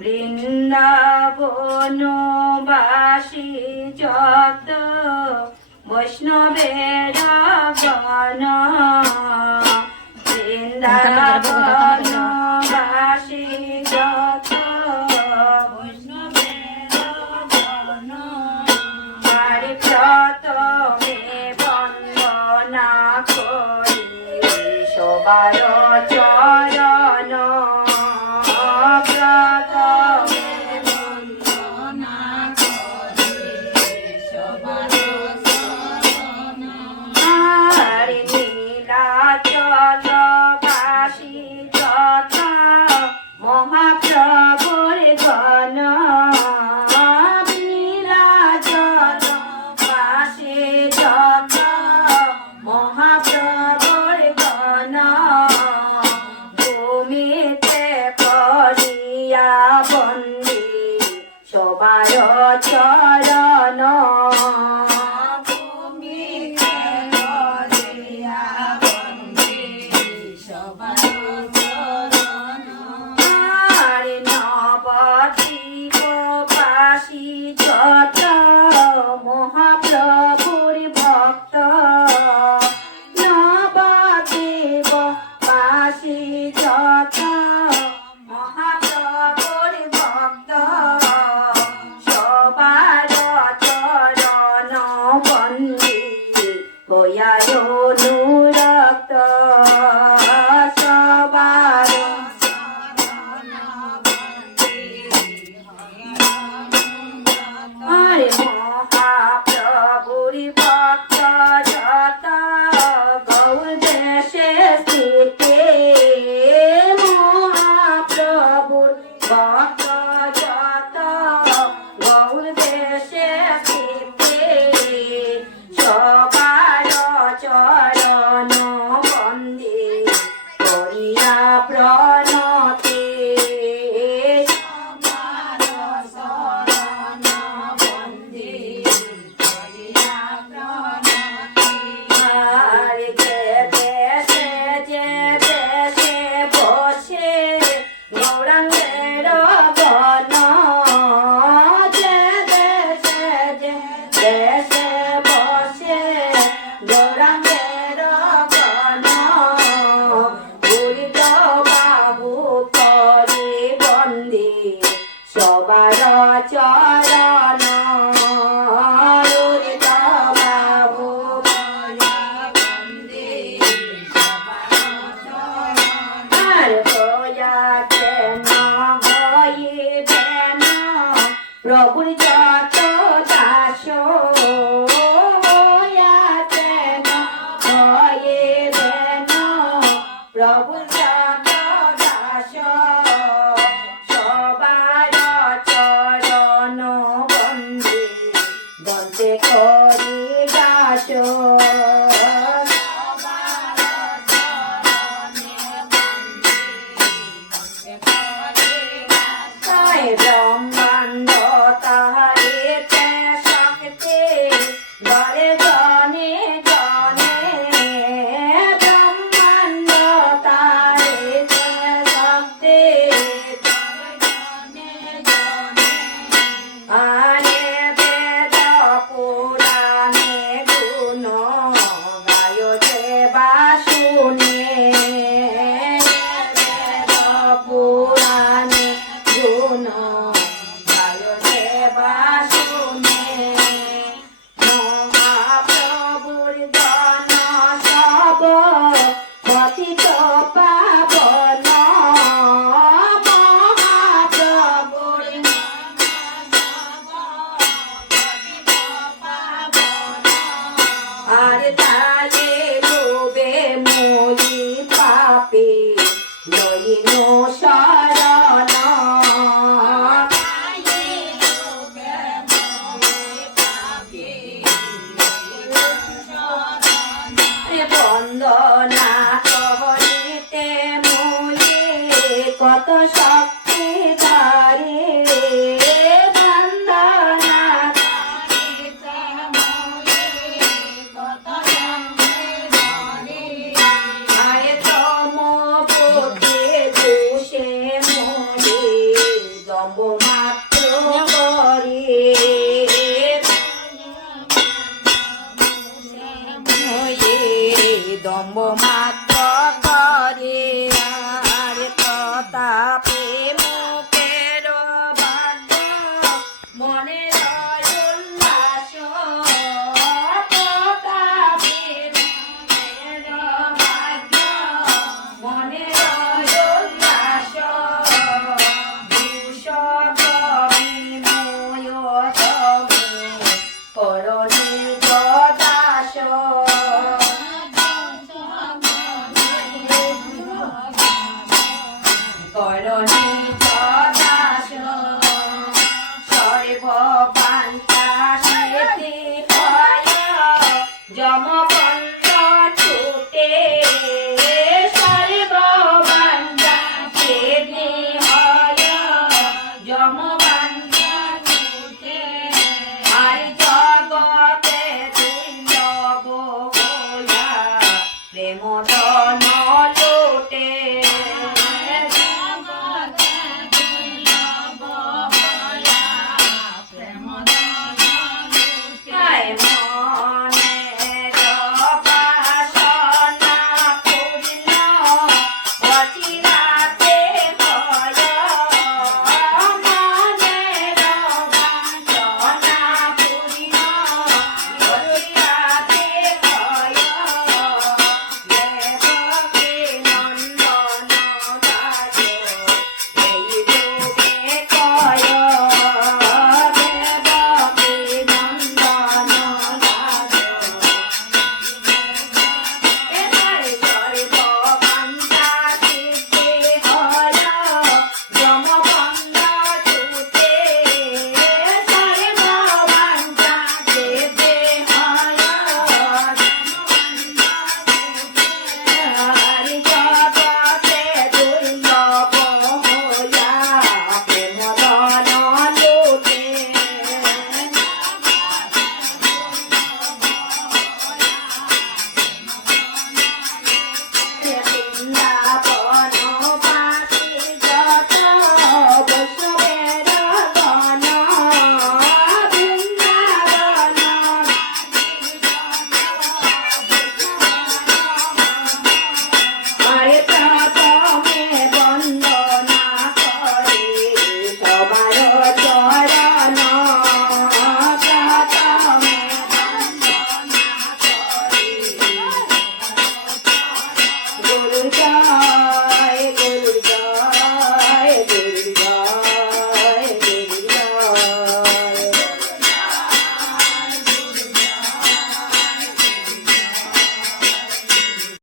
বৃন্দাবনবাসী যত বৈষ্ণবের গণ, বৃন্দাবনবাসী যত বৈষ্ণবের গণ, বাড়ি প্রথমে বন্দনা করি সবার চরণ, মহাপ্রভুর গণ, নীলাচলবাসী যত মহাপ্রভুর গণ, ভূমিতে পড়িয়া বন্দি সবার চরণ, ভূমিতে পড়িয়া বন্দি সবার যত মহাপ্রভুর ভক্ত, নবদ্বীপ বাসী যত মহাপ্রভুর ভক্ত, সবার চরণ বন্দি হইয়া অনুরক্ত, সবার মহাপ্রভুর ভক্ত যত গৌর দেশে স্থিত, মহাপ্রভুর ভক্ত যত গৌর দেশে স্থিত, সবার চরণ বন্দি করিয়া প্রণতি, সবার চরণ বাবু আর হইয়া কেন হইবে না প্রভুর যত দাস, হইয়া কেন হইবে না প্রভুর যত দাস, বন্দে করি দাস, ব্রহ্মাণ্ড তাহারিতে শক্তি বলে জনে জনে, ব্রহ্মাণ্ড তাহারিতে শক্তি জনে জনে, আরে বেদ পুরাণে গুণ গায় যে বাসুনে, বেদ পুরাণে গুণ બોલો